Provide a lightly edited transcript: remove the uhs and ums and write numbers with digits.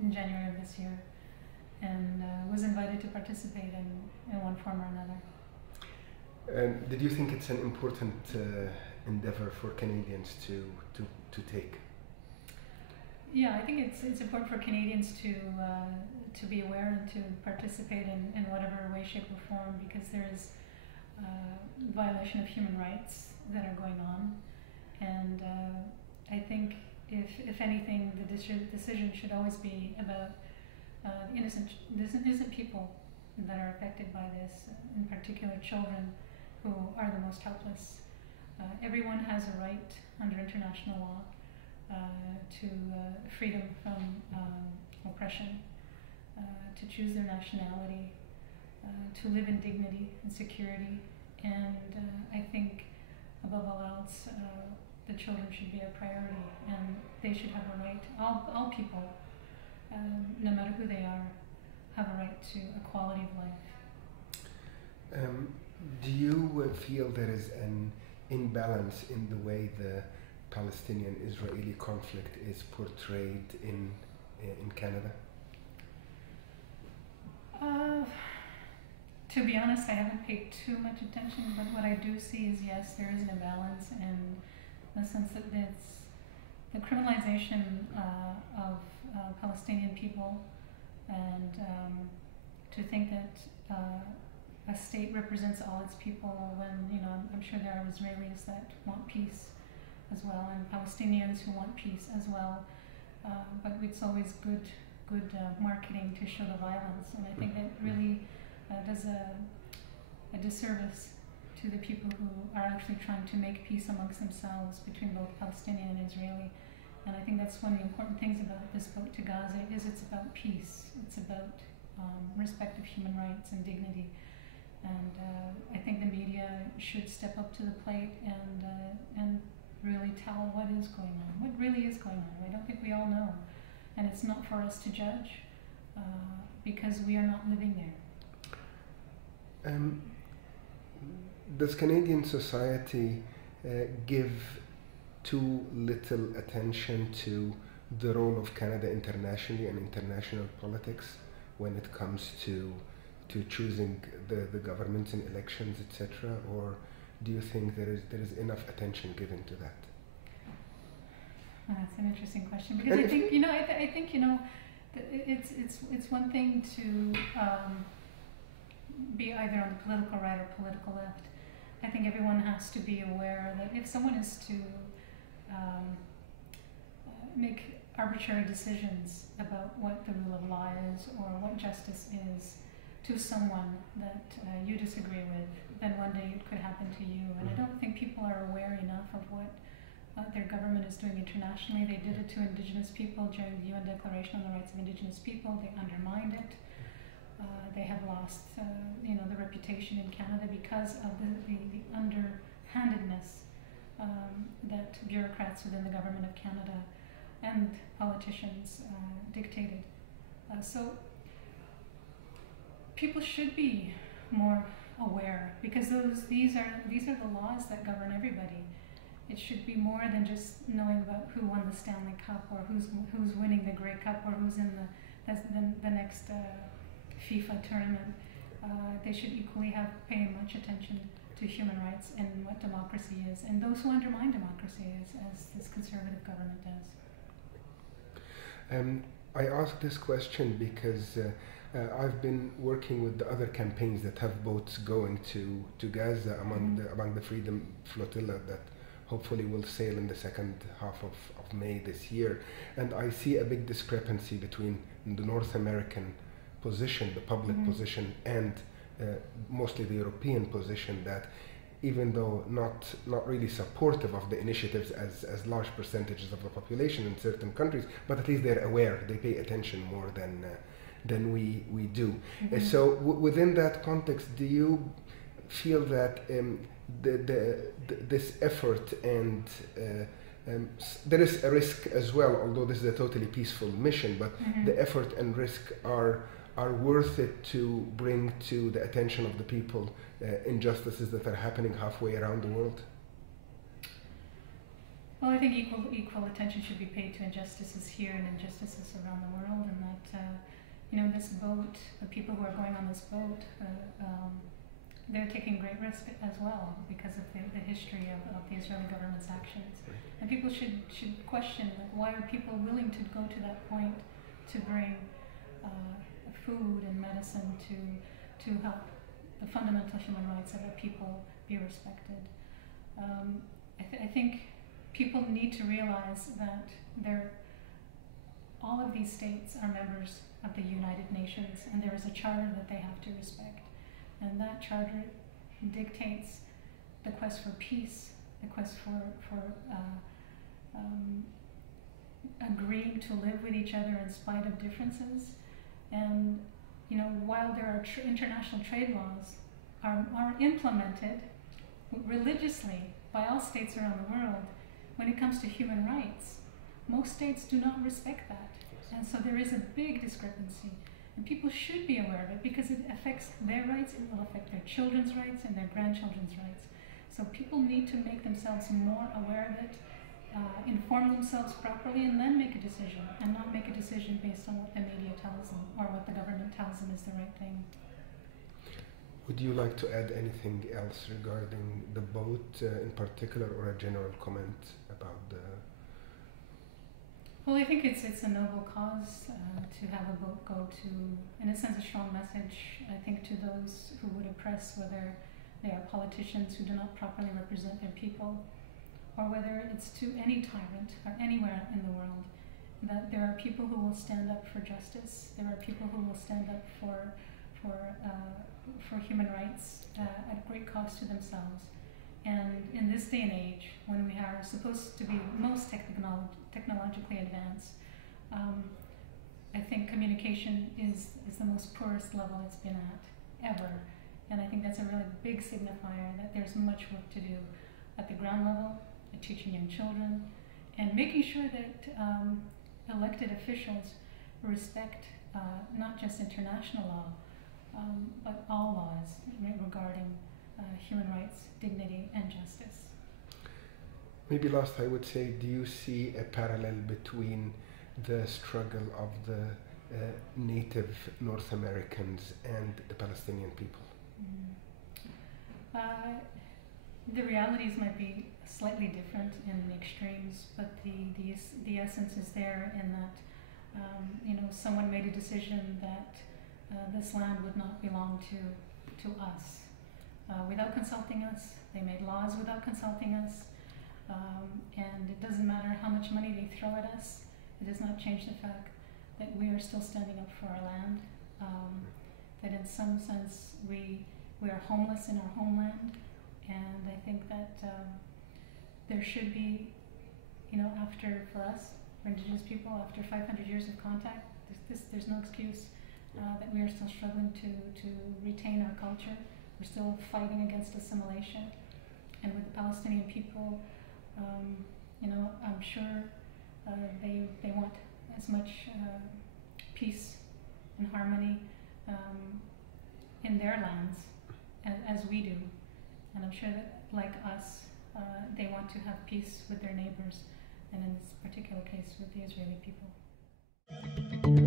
in January of this year, and was invited to participate in one form or another. Did you think it's an important endeavor for Canadians to take? Yeah, I think it's important for Canadians to be aware and to participate in whatever way, shape, or form, because there is violation of human rights that are going on, and I think if anything, the decision should always be about innocent people that are affected by this, in particular children who are the most helpless. Everyone has a right under international law to freedom from oppression, to choose their nationality, to live in dignity and security, and I think above all else, the children should be a priority, and they should have a right. All people, no matter who they are, have a right to a quality of life. Do you feel there is an imbalance in the way the Palestinian-Israeli conflict is portrayed in Canada? To be honest, I haven't paid too much attention, but what I do see is, yes, there is an imbalance in the sense that it's the criminalization of Palestinian people, and to think that a state represents all its people, when, you know, I'm sure there are Israelis that want peace as well, and Palestinians who want peace as well, but it's always good marketing to show the violence, and I think that really does a disservice to the people who are actually trying to make peace amongst themselves between both Palestinian and Israeli. And I think that's one of the important things about this vote to Gaza, is it's about peace. It's about respect of human rights and dignity. And I think the media should step up to the plate and really tell what is going on, what really is going on. I don't think we all know. And it's not for us to judge because we are not living there. Does Canadian society give too little attention to the role of Canada internationally and international politics when it comes to choosing the governments in elections, etc., or do you think there is enough attention given to that? That's an interesting question, because I think it's one thing to be either on the political right or political left. I think everyone has to be aware that if someone is to make arbitrary decisions about what the rule of law is or what justice is to someone that you disagree with, then one day it could happen to you. And I don't think people are aware enough of what their government is doing internationally. They did it to Indigenous people during the UN Declaration on the Rights of Indigenous People. They undermined it. They have lost, the reputation in Canada because of the underhandedness that bureaucrats within the government of Canada and politicians dictated. So people should be more aware, because these are the laws that govern everybody. It should be more than just knowing about who won the Stanley Cup, or who's winning the Grey Cup, or who's in the next FIFA tournament. They should equally pay much attention to human rights and what democracy is, and those who undermine democracy as this conservative government does. I ask this question because I've been working with the other campaigns that have boats going to Gaza among the Freedom Flotilla that hopefully will sail in the second half of May this year, and I see a big discrepancy between the North American position, the public position, and mostly the European position, that even though not really supportive of the initiatives as large percentages of the population in certain countries, but at least they're aware, they pay attention more than we do. So within that context, do you feel that this effort and there is a risk as well, although this is a totally peaceful mission, but the effort and risk are worth it to bring to the attention of the people injustices that are happening halfway around the world? Well, I think equal attention should be paid to injustices here and injustices around the world, and that this boat, the people who are going on this boat, they're taking great risk as well because of the history of the Israeli government's actions. And people should question, like, why are people willing to go to that point to bring food and medicine to help the fundamental human rights of our people be respected. I think people need to realize that all of these states are members of the United Nations, and there is a charter that they have to respect. And that charter dictates the quest for peace, the quest for agreeing to live with each other in spite of differences. And while there are international trade laws are implemented religiously by all states around the world, when it comes to human rights, most states do not respect that. And so there is a big discrepancy. And people should be aware of it because it affects their rights, it will affect their children's rights and their grandchildren's rights. So people need to make themselves more aware of it, inform themselves properly, and then make a decision, and not make a decision based on what the media tells them or what the government tells them is the right thing. Would you like to add anything else regarding the boat in particular, or a general comment about the... Well, I think it's a noble cause to have a boat go to, and it sends a strong message, I think, to those who would oppress, whether they are politicians who do not properly represent their people, or whether it's to any tyrant or anywhere in the world, that there are people who will stand up for justice, there are people who will stand up for human rights at great cost to themselves. And in this day and age, when we are supposed to be most technologically advanced, I think communication is the most poorest level it's been at, ever. And I think that's a really big signifier that there's much work to do at the ground level, at teaching young children, and making sure that elected officials respect not just international law, but all laws regarding human rights, dignity, and justice. Maybe last, I would say, do you see a parallel between the struggle of the native North Americans and the Palestinian people? The realities might be slightly different in the extremes, but the essence is there in that someone made a decision that this land would not belong to us without consulting us. They made laws without consulting us, and it doesn't matter how much money they throw at us. It does not change the fact that we are still standing up for our land. That in some sense we are homeless in our homeland, and I think that there should be, for us, for Indigenous people, after 500 years of contact, there's no excuse that we are still struggling to retain our culture. We're still fighting against assimilation. And with the Palestinian people, I'm sure they want as much peace and harmony in their lands as we do. And I'm sure that, like us, they want to have peace with their neighbors, and in this particular case with the Israeli people.